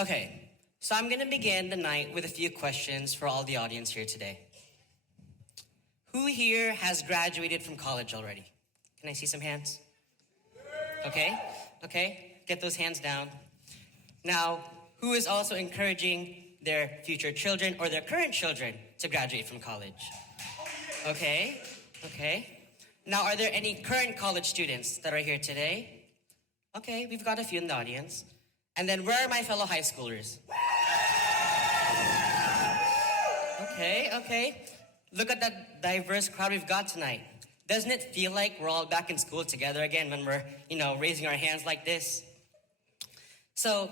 Okay, so I'm gonna begin the night with a few questions for all the audience here today. Who here has graduated from college already? Can I see some hands? Okay, get those hands down. Now, who is also encouraging their future children or their current children to graduate from college? Okay. Now, are there any current college students that are here today? Okay, we've got a few in the audience. And then where are my fellow high schoolers? Okay. Look at that diverse crowd we've got tonight. Doesn't it feel like we're all back in school together again when we're, raising our hands like this? So,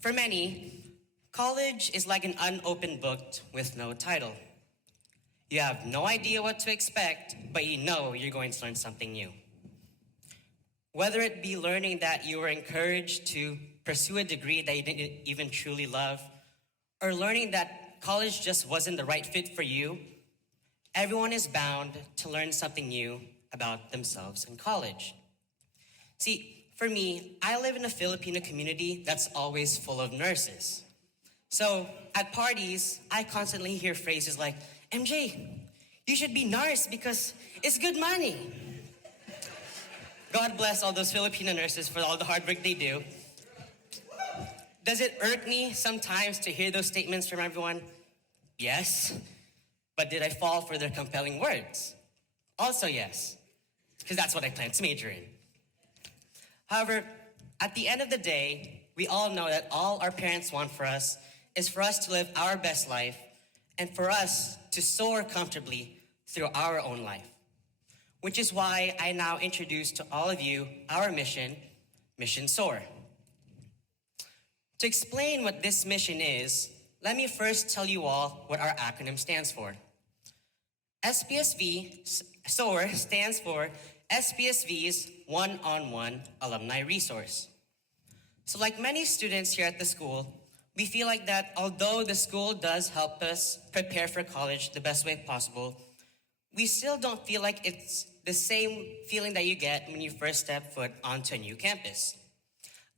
for many, college is like an unopened book with no title. You have no idea what to expect, but you know you're going to learn something new. Whether it be learning that you were encouraged to pursue a degree that you didn't even truly love, or learning that college just wasn't the right fit for you, everyone is bound to learn something new about themselves in college. See, for me, I live in a Filipino community that's always full of nurses. So at parties, I constantly hear phrases like, MJ, you should be nurse because it's good money. God bless all those Filipino nurses for all the hard work they do. Does it irk me sometimes to hear those statements from everyone? Yes. But did I fall for their compelling words? Also yes, because that's what I plan to major in. However, at the end of the day, we all know that all our parents want for us is for us to live our best life and for us to soar comfortably through our own life. Which is why I now introduce to all of you our mission, Mission S.O.A.R. To explain what this mission is, let me first tell you all what our acronym stands for. SPSV S.O.A.R stands for SPSV's One-on-One Alumni Resource. So like many students here at the school, we feel like that although the school does help us prepare for college the best way possible, we still don't feel like it's the same feeling that you get when you first step foot onto a new campus.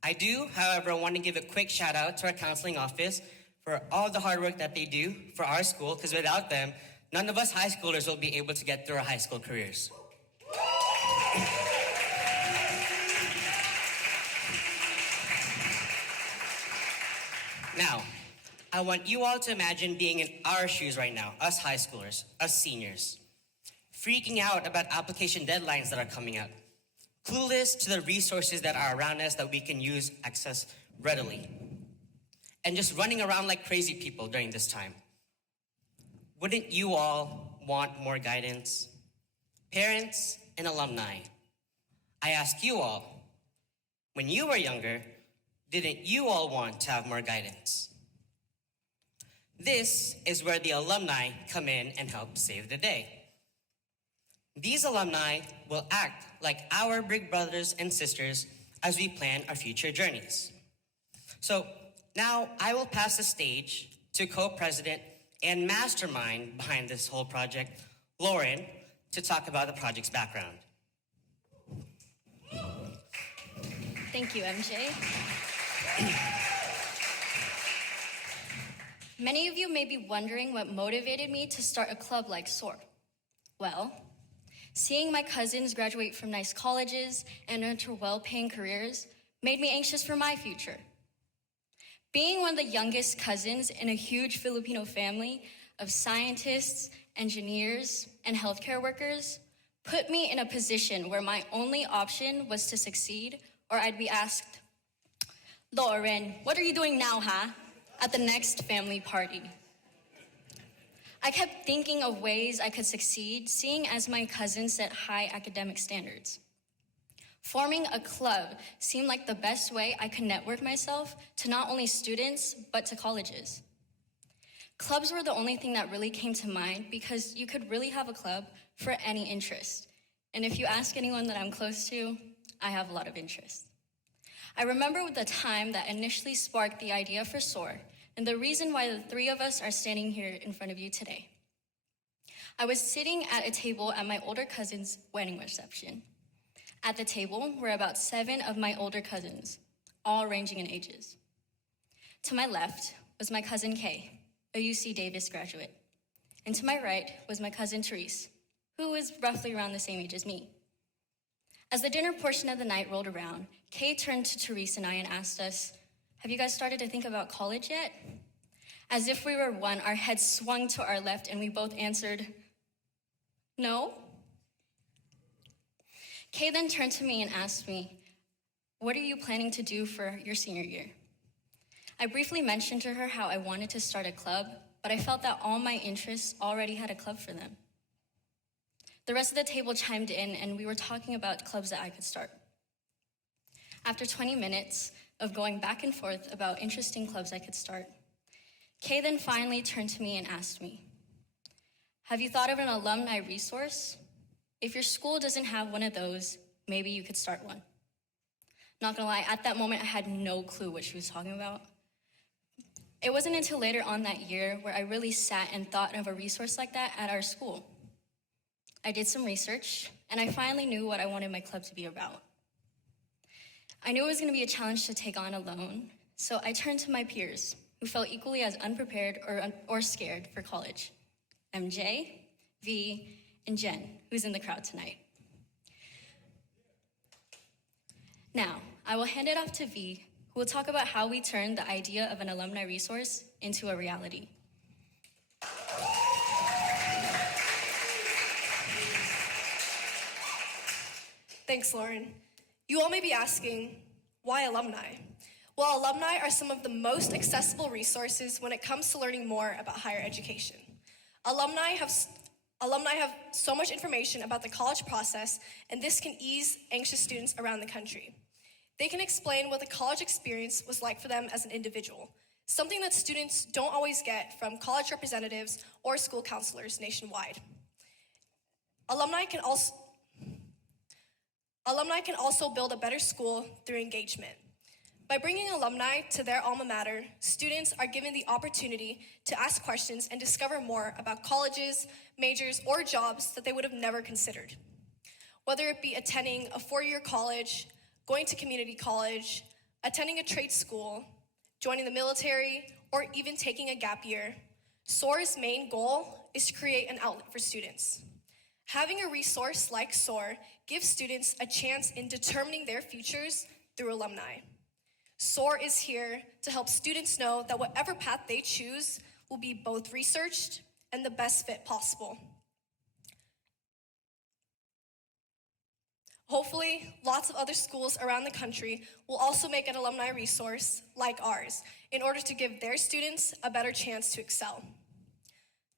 I do, however, want to give a quick shout out to our counseling office for all the hard work that they do for our school, because without them, none of us high schoolers will be able to get through our high school careers. Now, I want you all to imagine being in our shoes right now, us high schoolers, us seniors, freaking out about application deadlines that are coming up, clueless to the resources that are around us that we can access readily, and just running around like crazy people during this time. Wouldn't you all want more guidance? Parents and alumni, I ask you all, when you were younger, didn't you all want to have more guidance? This is where the alumni come in and help save the day. These alumni will act like our big brothers and sisters as we plan our future journeys. So now I will pass the stage to co-president and mastermind behind this whole project, Lauren, to talk about the project's background. Thank you, MJ. Many of you may be wondering what motivated me to start a club like S.O.A.R. Well, seeing my cousins graduate from nice colleges and enter well-paying careers made me anxious for my future. Being one of the youngest cousins in a huge Filipino family of scientists, engineers, and healthcare workers put me in a position where my only option was to succeed or I'd be asked, Lauren, what are you doing now, huh? At the next family party. I kept thinking of ways I could succeed, seeing as my cousins set high academic standards. Forming a club seemed like the best way I could network myself to not only students, but to colleges. Clubs were the only thing that really came to mind because you could really have a club for any interest. And if you ask anyone that I'm close to, I have a lot of interest. I remember the time that initially sparked the idea for S.O.A.R. and the reason why the three of us are standing here in front of you today. I was sitting at a table at my older cousin's wedding reception. At the table were about 7 of my older cousins, all ranging in ages. To my left was my cousin Kay, a UC Davis graduate. And to my right was my cousin Therese, who was roughly around the same age as me. As the dinner portion of the night rolled around, Kay turned to Therese and I and asked us, "Have you guys started to think about college yet?" As if we were one, our heads swung to our left and we both answered, "No." Kay then turned to me and asked me, "What are you planning to do for your senior year?" I briefly mentioned to her how I wanted to start a club, but I felt that all my interests already had a club for them. The rest of the table chimed in and we were talking about clubs that I could start. After 20 minutes of going back and forth about interesting clubs I could start, Kay then finally turned to me and asked me, "Have you thought of an alumni resource? If your school doesn't have one of those, maybe you could start one." Not gonna lie, at that moment I had no clue what she was talking about. It wasn't until later on that year where I really sat and thought of a resource like that at our school. I did some research, and I finally knew what I wanted my club to be about. I knew it was gonna be a challenge to take on alone, so I turned to my peers, who felt equally as unprepared or scared for college. MJ, V, and Jen, who's in the crowd tonight. Now, I will hand it off to V, who will talk about how we turned the idea of an alumni resource into a reality. Thanks, Lauren. You all may be asking, why alumni? Well, alumni are some of the most accessible resources when it comes to learning more about higher education. Alumni have so much information about the college process, and this can ease anxious students around the country. They can explain what the college experience was like for them as an individual, something that students don't always get from college representatives or school counselors nationwide. Alumni can also build a better school through engagement. By bringing alumni to their alma mater, students are given the opportunity to ask questions and discover more about colleges, majors, or jobs that they would have never considered. Whether it be attending a four-year college, going to community college, attending a trade school, joining the military, or even taking a gap year, S.O.A.R's main goal is to create an outlet for students. Having a resource like S.O.A.R gives students a chance in determining their futures through alumni. S.O.A.R is here to help students know that whatever path they choose will be both researched and the best fit possible. Hopefully, lots of other schools around the country will also make an alumni resource like ours in order to give their students a better chance to excel.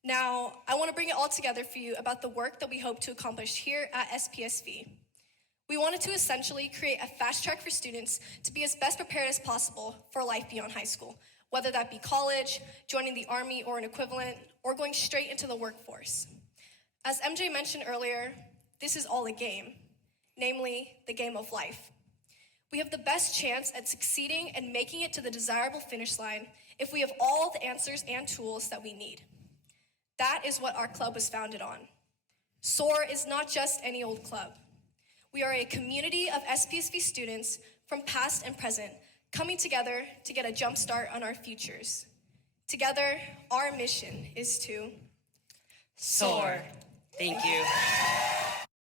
Now, I want to bring it all together for you about the work that we hope to accomplish here at SPSV. We wanted to essentially create a fast track for students to be as best prepared as possible for life beyond high school, whether that be college, joining the Army or an equivalent, or going straight into the workforce. As MJ mentioned earlier, this is all a game, namely the game of life. We have the best chance at succeeding and making it to the desirable finish line if we have all the answers and tools that we need. That is what our club was founded on. S.O.A.R is not just any old club. We are a community of SPSV students from past and present coming together to get a jump start on our futures. Together, our mission is to S.O.A.R. Thank you.